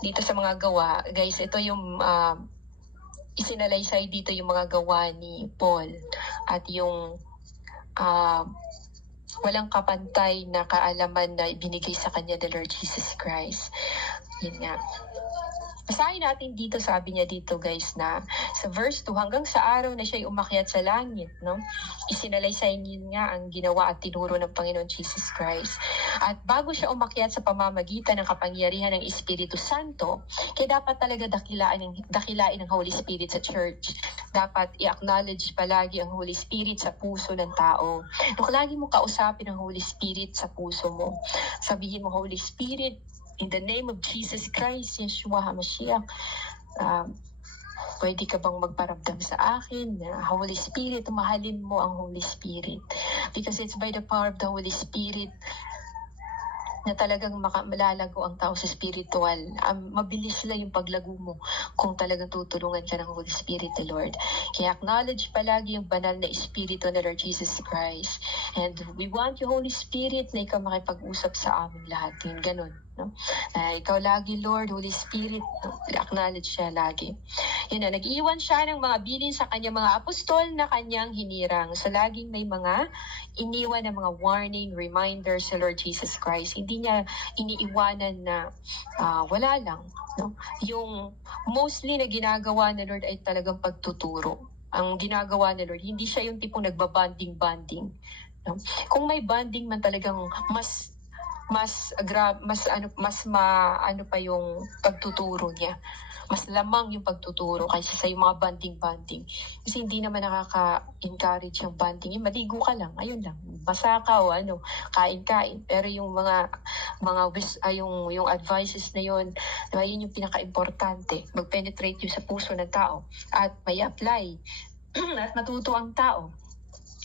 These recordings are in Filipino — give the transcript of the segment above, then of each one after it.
dito sa mga gawa, guys, ito yung isinalaysay dito yung mga gawa ni Paul at yung walang kapantay na kaalaman na ibinigay sa kanya ng Lord Jesus Christ. Yun nga. Basahin natin dito, sabi niya dito guys na sa verse 2, hanggang sa araw na siya'y umakyat sa langit, no? Isinalaysay niya nga ang ginawa at tinuro ng Panginoon Jesus Christ. At bago siya umakyat sa pamamagitan ng kapangyarihan ng Espiritu Santo, kaya dapat talaga dakilain ng Holy Spirit sa church. Dapat i-acknowledge palagi ang Holy Spirit sa puso ng tao. Kung lagi mo kausapin ang Holy Spirit sa puso mo, sabihin mo, Holy Spirit, in the name of Jesus Christ, Yeshua HaMashiach, pwede ka bang magparamdam sa akin? Holy Spirit, mahalin mo ang Holy Spirit. Because it's by the power of the Holy Spirit na talagang malalago ang tao sa spiritual. Mabilis lang yung paglago mo kung talagang tutulungan ka ng Holy Spirit ni Lord. Kaya acknowledge palagi yung banal na Espiritu ng Lord Jesus Christ. And we want you, Holy Spirit, na ikaw makipag-usap sa aming lahat. Yung ganun. No? Ikaw lagi, Lord, Holy Spirit, acknowledge siya lagi. Yun na, nag-iwan siya ng mga bilin sa kanyang mga apostol na kanyang hinirang. So, laging may mga iniwan na mga warning, reminders sa Lord Jesus Christ. Hindi niya iniiwanan na wala lang. No? Yung mostly na ginagawa ni Lord ay talagang pagtuturo. Ang ginagawa ni Lord, hindi siya yung tipong nagbabanding-banding. No? Kung may banding man talagang mas pa yung pagtuturo niya. Mas lamang yung pagtuturo kaysa sa yung mga banding-banding. Kasi hindi naman nakaka-encourage yung banding. Yung maligo ka lang, ayun lang. Basa ka o kain-kain. Pero yung yung advices na yun, diba, yun yung pinaka-importante. Mag-penetrate yun sa puso ng tao. At may apply. At matuto ang tao.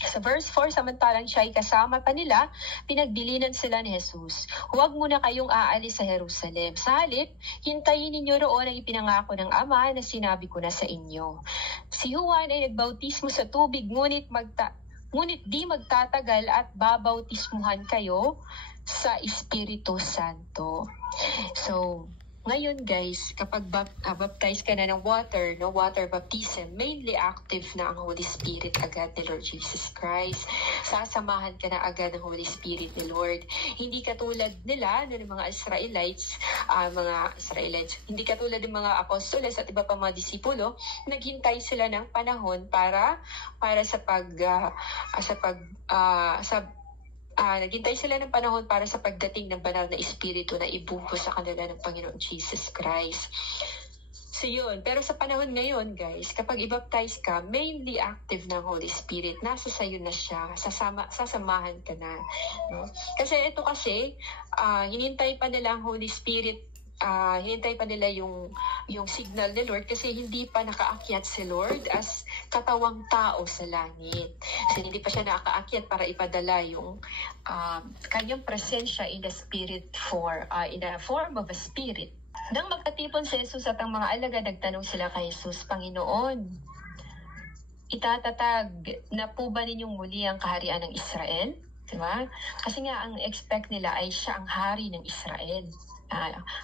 Sa verse 4, samantalang siya ay kasama pa nila, pinagbilinan sila ni Jesus. Huwag muna kayong aalis sa Jerusalem. Sa halip, hintayin ninyo roon ang ipinangako ng Ama na sinabi ko na sa inyo. Si Juan ay nagbautismo sa tubig, ngunit di magtatagal at babautismuhan kayo sa Espiritu Santo. So, ngayon guys, kapag baptize ka na ng water, no, water baptism, mainly active na ang Holy Spirit agad ni Lord Jesus Christ. Sasamahan ka na agad ng Holy Spirit ni Lord. Hindi katulad nila, ng mga Israelites, hindi katulad ng mga apostoles at iba pa mga disipulo, naghintay sila ng panahon para naghintay sila ng panahon para sa pagdating ng banal na Espiritu na ibuhos sa kanila ng Panginoon Jesus Christ. So yun, pero sa panahon ngayon guys, kapag i-baptize ka, mainly active ng Holy Spirit, nasa sayo na siya, sasamahan ka na. No? Kasi ito hinintay pa nila ang Holy Spirit, hinintay pa nila yung signal ni Lord kasi hindi pa nakaakyat si Lord as katawang tao sa langit. Kasi hindi pa siya nakaakyat para ipadala yung kanyang presensya in the spirit in the form of a spirit. Nang magkatipon si Jesus at ang mga alagad, nagtanong sila kay Jesus, Panginoon, itatatag na po ba ninyong muli ang kaharian ng Israel? Diba? Kasi nga ang expect nila ay siya ang hari ng Israel.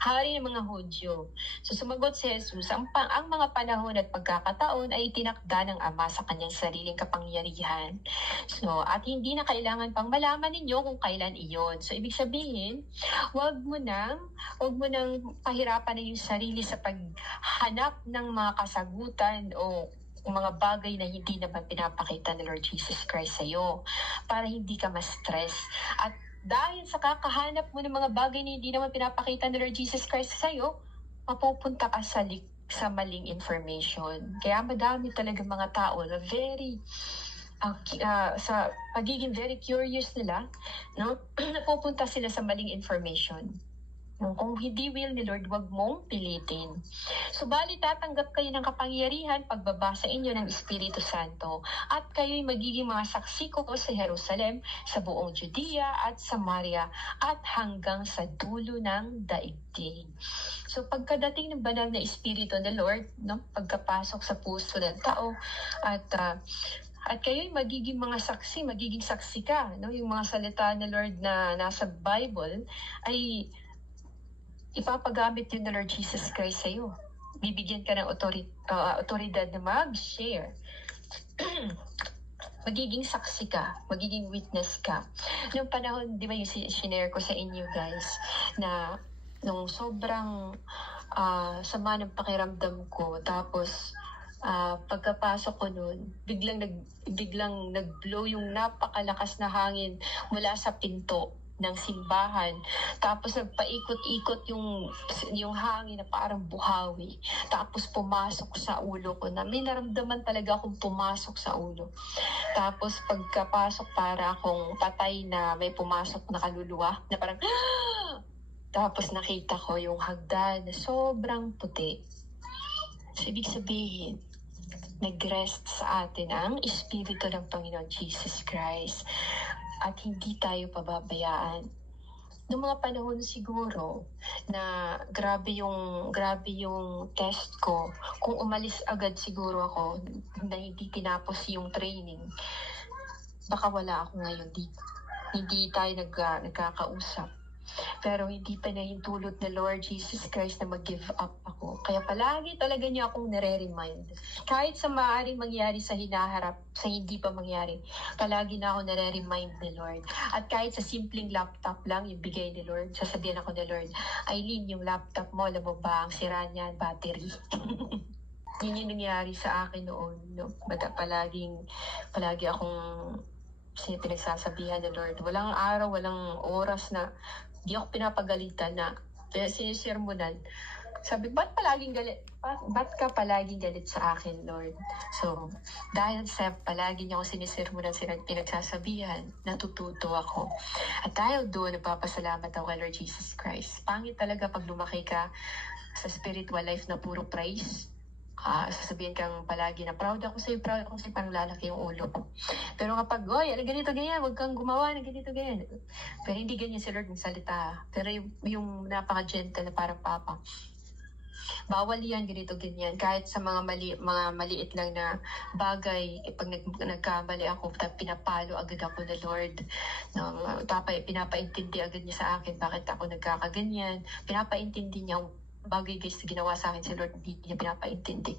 Hari ng mga Hudyo. So sumagot si Jesus, ang mga panahon at pagkakataon ay tinakda ng Ama sa kanyang sariling kapangyarihan. So, at hindi na kailangan pang malaman ninyo kung kailan iyon. So ibig sabihin, wag mo nang pahirapan na yung sarili sa paghanap ng mga kasagutan o mga bagay na hindi naman pinapakita ni Lord Jesus Christ sa iyo para hindi ka ma-stress. At dahil sa kakahanap mo ng mga bagay na hindi naman pinapakita ni Lord Jesus Christ sa iyo, mapupunta ka sa maling information. Kaya madami talaga mga tao na sa pagiging very curious nila, no? Napupunta sila sa maling information. Kung hindi will ni Lord, wag mong pilitin. Subalit tatanggap kayo ng kapangyarihan pagbaba sa inyo ng Espiritu Santo at kayo'y magiging mga saksi ko sa Jerusalem, sa buong Judea at Samaria at hanggang sa dulo ng daigdig. So pagkadating ng banal na Espiritu ng Lord, no, pagkapasok sa puso ng tao at kayo'y magiging saksi ka, no? Yung mga salita ng Lord na nasa Bible ay ipapagamit yun ng Lord Jesus Christ sa'yo. Bibigyan ka ng otoridad na mag-share. Magiging saksi ka, magiging witness ka. Noong panahon, di ba yung sinare ko sa inyo guys, na nung sobrang sama ng pakiramdam ko, tapos pagkapasok ko nun, biglang nag-blow yung napakalakas na hangin mula sa pinto ng simbahan. Tapos nagpaikot-ikot yung hangin na parang buhawi. Tapos pumasok sa ulo ko, na may naramdaman talaga akong pumasok sa ulo. Tapos pagkapasok, para akong patay na may pumasok na kaluluwa, na parang tapos nakita ko yung hagdan na sobrang puti. So, ibig sabihin, nag-rest sa atin ang Espiritu ng Panginoon Jesus Christ. At hindi tayo pababayaan. Noong mga panahon siguro na grabe yung test ko, kung umalis agad siguro ako na hindi tinapos yung training, baka wala ako ngayon dito. Hindi tayo nagkakausap. Pero hindi pa nahintulot na Lord Jesus Christ na mag-give up ako. Kaya palagi talaga niya akong nare-remind. Kahit sa maaaring mangyari sa hinaharap, sa hindi pa mangyari, palagi na ako nare-remind ni Lord. At kahit sa simpleng laptop lang yung bigay ni Lord, sasabihan ako ni Lord, Eileen, yung laptop mo, alam mo ba, ang sira niya, battery. Yun yung nangyari sa akin noon. No? Palagi akong pinagsasabihan ni Lord. Walang araw, walang oras na di ako pinapagalitan na sinisermonan. Sabi, ba't ka palaging galit sa akin, Lord? So, dahil sa palagi niya ako sinisermonan, pinagsasabihan, natututo ako. At dahil doon, nagpapasalamat ako kay Lord Jesus Christ. Pangit talaga pag lumaki ka sa spiritual life na puro praise. Sasabihin kang palagi na proud ako sa'yo, parang lalaki yung ulo ko. Pero kapag, ganito, ganyan, huwag kang gumawa na ganito, ganyan. Pero hindi ganyan si Lord ng salita. Pero yung napaka-gentle na parang papa, bawal yan, ganito, ganyan. Kahit sa mga maliit lang na bagay, pag nagkamali ako, pinapalo agad ako na Lord. Pinapaintindi agad niya sa akin bakit ako nagkakaganyan. Pinapaintindi niya bagay guys na ginawa sa akin si Lord, hindi niya pinapaintindi.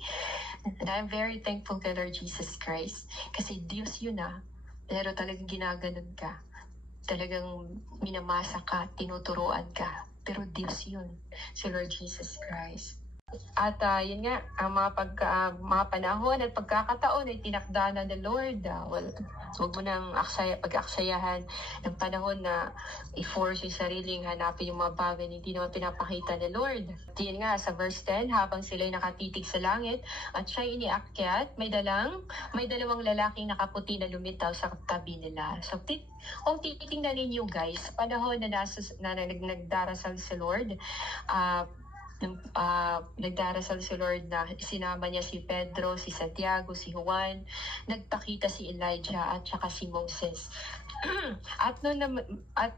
And I'm very thankful kay Lord Jesus Christ. Kasi Diyos yun pero talagang ginaganon ka. Talagang minamasa ka, tinuturuan ka. Pero Diyos yun, si Lord Jesus Christ. At yun nga, ang mga panahon at pagkakataon ay tinakda na ng Lord. Huwag mo nang pag-aksayahan ng panahon na i-force yung sariling hanapin yung mga bagay na hindi naman pinapakita ng Lord. At yun nga, sa verse 10, habang sila'y nakatitig sa langit at siya'y iniakyat, may dalawang lalaking nakaputi na lumitaw sa tabi nila. So, kung titingnan ninyo guys, panahon na nagdarasal si Lord, nagdarasal si Lord na sinama niya si Pedro, si Santiago, si Juan, nagpakita si Elijah at saka si Moses. At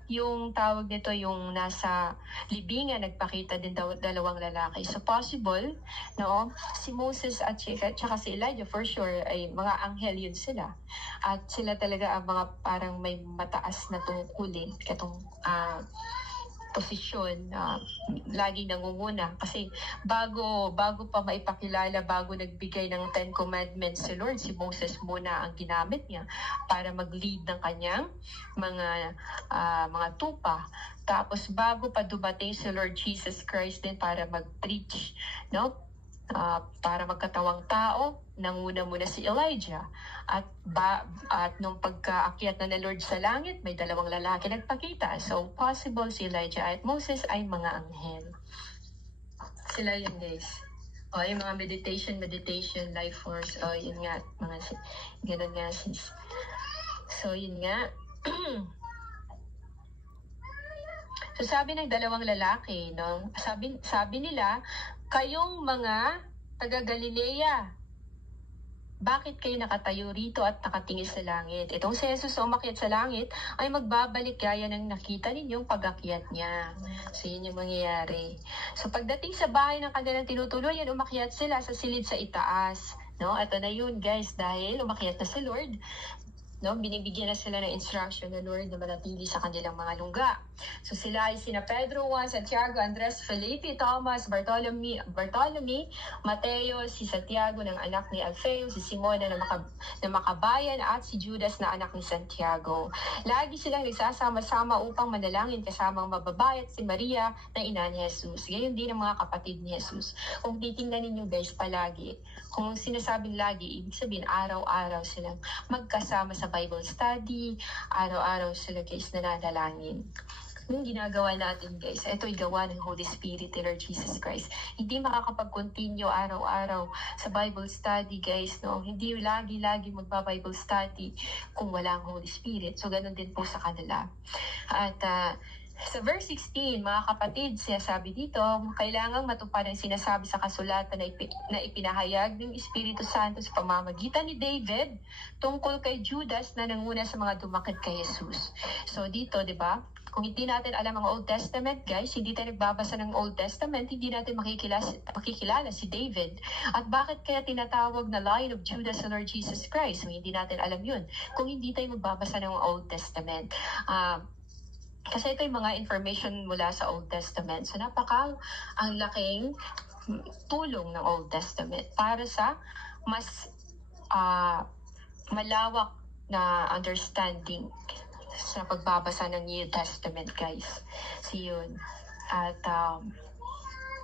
yung tawag nito, yung nasa libingan, nagpakita din dalawang lalaki. So possible, no? Si Moses at saka si Elijah for sure ay mga anghel yun sila. At sila talaga ang mga parang may mataas na tungkulin, katong posisyon, lagi nangunguna. Kasi bago pa maipakilala, bago nagbigay ng 10 Commandments si Lord, si Moses muna ang ginamit niya para mag-lead ng kanyang mga tupa. Tapos bago pa dumating si Lord Jesus Christ din para mag-preach, no? Para magkatawang tao, nanguna muna si Elijah. At nung pagkaakyat na Lord sa langit, may dalawang lalaki nagpakita. So, possible si Elijah at Moses ay mga anghel. Sila yun, guys. Yung mga meditation, life force. Yun nga, ganun nga, sis. So, yun nga. So, sabi ng dalawang lalaki, no? Sabi nila, kayong mga taga-Galilea, bakit kayo nakatayo rito at nakatingin sa langit? Itong si Jesus na umakyat sa langit ay magbabalik gaya ng nakita ninyong pag-akyat niya. So, yun yung mangyayari. So, pagdating sa bahay ng kanilang tinutuluyan, umakyat sila sa silid sa itaas. No? Ito na yun, guys, dahil umakyat na si Lord. no, binibigyan na sila ng instruction ng Lord na manatili sa kanilang mga lungga. So sila ay sina Pedro, Juan, Santiago, Andres, Felipe, Thomas, Bartolome, Mateo, si Santiago ng anak ni Alfeo, si Simon na makabayan at si Judas na anak ni Santiago. Lagi silang nagsasama-sama upang manalangin kasama ang mababae at si Maria na ina ni Jesus. Gayon din ang mga kapatid ni Jesus. Kung titingnan ninyo guys palagi, kung sinasabing lagi, ibig sabihin araw-araw silang magkasama sa Bible study, araw-araw sila guys nananalangin. Yung ginagawa natin guys, ito ay gawa ng Holy Spirit ni Lord Jesus Christ. Hindi makakapag-continue araw-araw sa Bible study guys, no? Hindi lagi-lagi magba-Bible study kung wala ang Holy Spirit. So ganun din po sa kanila. At sa verse 16, mga kapatid, sinasabi dito, kailangang matupad ang sinasabi sa kasulatan na ipinahayag ng Espiritu Santo sa pamamagitan ni David tungkol kay Judas na nanguna sa mga dumakit kay Jesus. So dito, di ba? Kung hindi natin alam ang Old Testament, guys, hindi tayo nagbabasa ng Old Testament, hindi natin makikilala si David. At bakit kaya tinatawag na Lion of Judah sa Lord Jesus Christ? So, hindi natin alam yun. Kung hindi tayo magbabasa ng Old Testament. Kasi ito yung mga information mula sa Old Testament. So, ang laking tulong ng Old Testament para sa mas malawak na understanding sa pagbabasa ng New Testament, guys. So, yun. At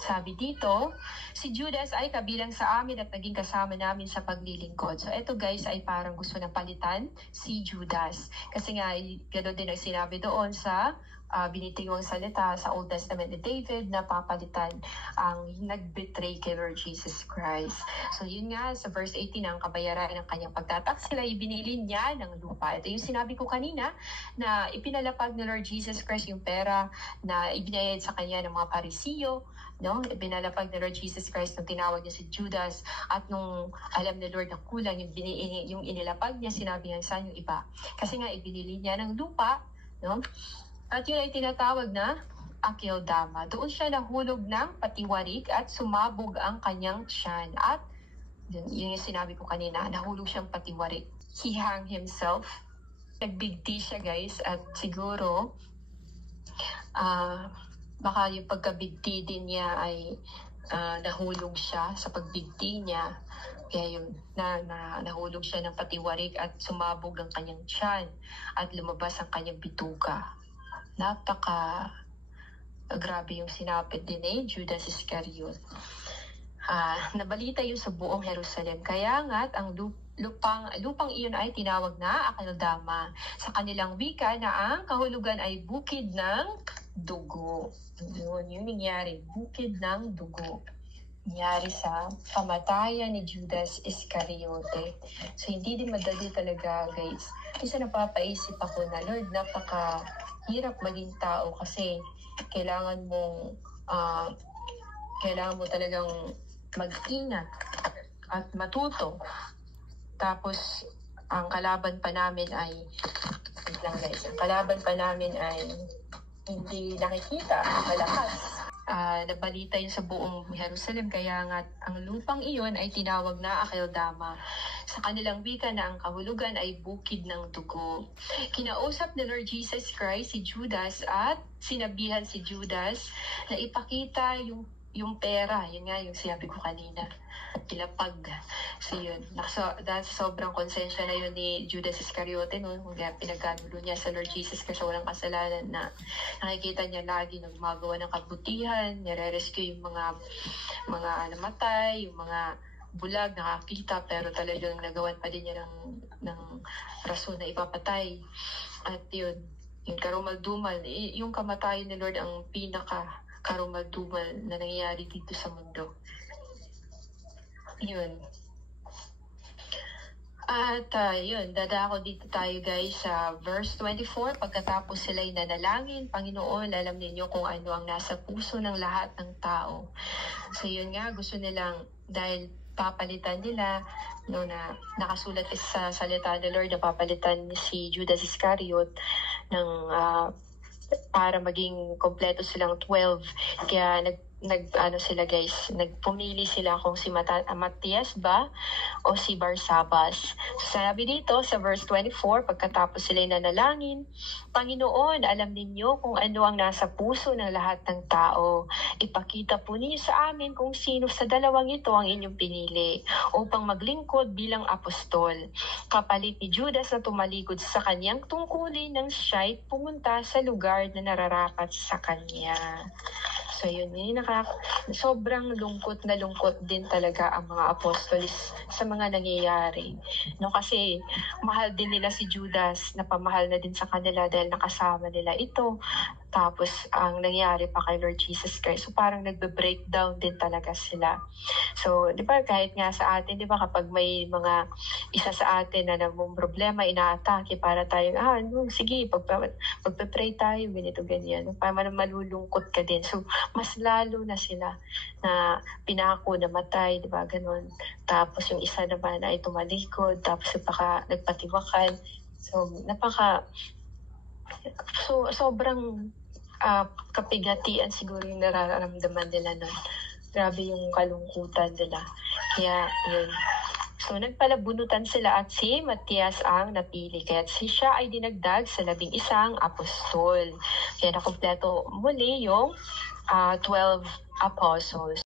sabi dito, si Judas ay kabilang sa amin at naging kasama namin sa paglilingkod. So, ito guys ay parang gusto na palitan si Judas. Kasi nga, gano'n din ang sinabi doon sa binitigong salita sa Old Testament ni David na papalitan ang nag-betray kay Lord Jesus Christ. So yun nga, sa verse 18, ang kabayaran ng kanyang pagtataksila, ibinili niya ng lupa. Ito yung sinabi ko kanina na ipinalapag ni Lord Jesus Christ yung pera na ibinayad sa kanya ng mga Parisiyo. No? Ibinalapag ni Lord Jesus Christ nung tinawag niya si Judas at nung alam ni Lord na kulang yung inilapag niya, sinabi niya sa yung iba. Kasi nga ibinili niya ng lupa, no? At yun ay tinatawag na Akeldama. Doon siya nahulog ng patiwarik at sumabog ang kanyang tiyan. At yun yung sinabi ko kanina, nahulog siyang patiwarik. He hung himself. Nagbigti siya guys at siguro baka yung pagkabigti din niya ay nahulog siya sa pagbigti niya. Kaya yun, nahulog siya ng patiwarik at sumabog ang kanyang tiyan at lumabas ang kanyang bituka. Grabe yung sinapit din Judas Iscariot. Nabalita yun sa buong Jerusalem. Kaya nga't ang lupang iyon ay tinawag na Akeldama. Sa kanilang wika na ang kahulugan ay bukid ng dugo. Yun nangyari, bukid ng dugo. Nangyari sa kamatayan ni Judas Iscariote. So hindi din madali talaga guys. Kasi napapaisip ako na Lord, hirap maging tao kasi kailangan mo talagang mag-ingat at matuto. Tapos ang kalaban pa namin ay hindi nakikita, malakas. Nabalita yun sa buong Jerusalem, kaya nga ang lupang iyon ay tinawag na Akeldama. Sa kanilang wika na ang kahulugan ay bukid ng dugo. Kinausap ni Lord Jesus Christ si Judas at sinabihan si Judas na ipakita yung pera. Yun nga yung sinabi ko kanina. Ilapag. So yun. Dahil sobrang konsensya na yun ni Judas Iscariote, no? Kaya pinagkanulo niya sa Lord Jesus kasi walang kasalanan na nakikita niya lagi na gumagawa ng kabutihan, nire-rescue yung mga namatay, yung mga bulag, nakakita, pero talagang nagawan pa din niya ng rason na ipapatay. At yun, yung karumal-dumal, yung kamatayan ni Lord ang pinaka-karumal-dumal na nangyayari dito sa mundo. Yun. At yun, dadako dito tayo guys sa verse 24. Pagkatapos sila'y nanalangin, Panginoon, alam ninyo kung ano ang nasa puso ng lahat ng tao. So yun nga, gusto nilang, dahil papalitan nila, no, na nakasulat sa salita ni Lord na papalitan si Judas Iscariot ng para maging kompleto silang 12. Kaya ano sila guys, nagpumili sila kung si Matias ba o si Barsabas. So, sabi dito sa verse 24, pagkatapos sila nanalangin, Panginoon, alam ninyo kung ano ang nasa puso ng lahat ng tao. Ipakita po ninyo sa amin kung sino sa dalawang ito ang inyong pinili upang maglingkod bilang apostol. Kapalit ni Judas na tumalikod sa kanyang tungkulin nang siya'y pumunta sa lugar na nararapat sa kanya. So yun, sobrang lungkot na lungkot din talaga ang mga apostolis sa mga nangyayari. No, kasi mahal din nila si Judas, napamahal na din sa kanila dahil nakasama nila ito. Tapos ang nangyari pa kay Lord Jesus Christ. So parang nagbe-breakdown din talaga sila. So, di ba, kahit nga sa atin, di ba, kapag may mga isa sa atin na namang problema, inaatake para tayo, sige, pagpe-pray tayo, ganito, ganyan. Para malulungkot ka din. So, mas lalo na sila na pinako na matay, di ba, ganun. Tapos yung isa naman ay tumalikod, tapos nagpatiwakan. So, sobrang kapigatian siguro yung nararamdaman nila nun. Grabe yung kalungkutan nila. Kaya, yun. So, nagpalabunutan sila at si Matias ang napili. Kaya siya ay dinagdag sa 11 apostol. Kaya nakumpleto muli yung 12 apostles.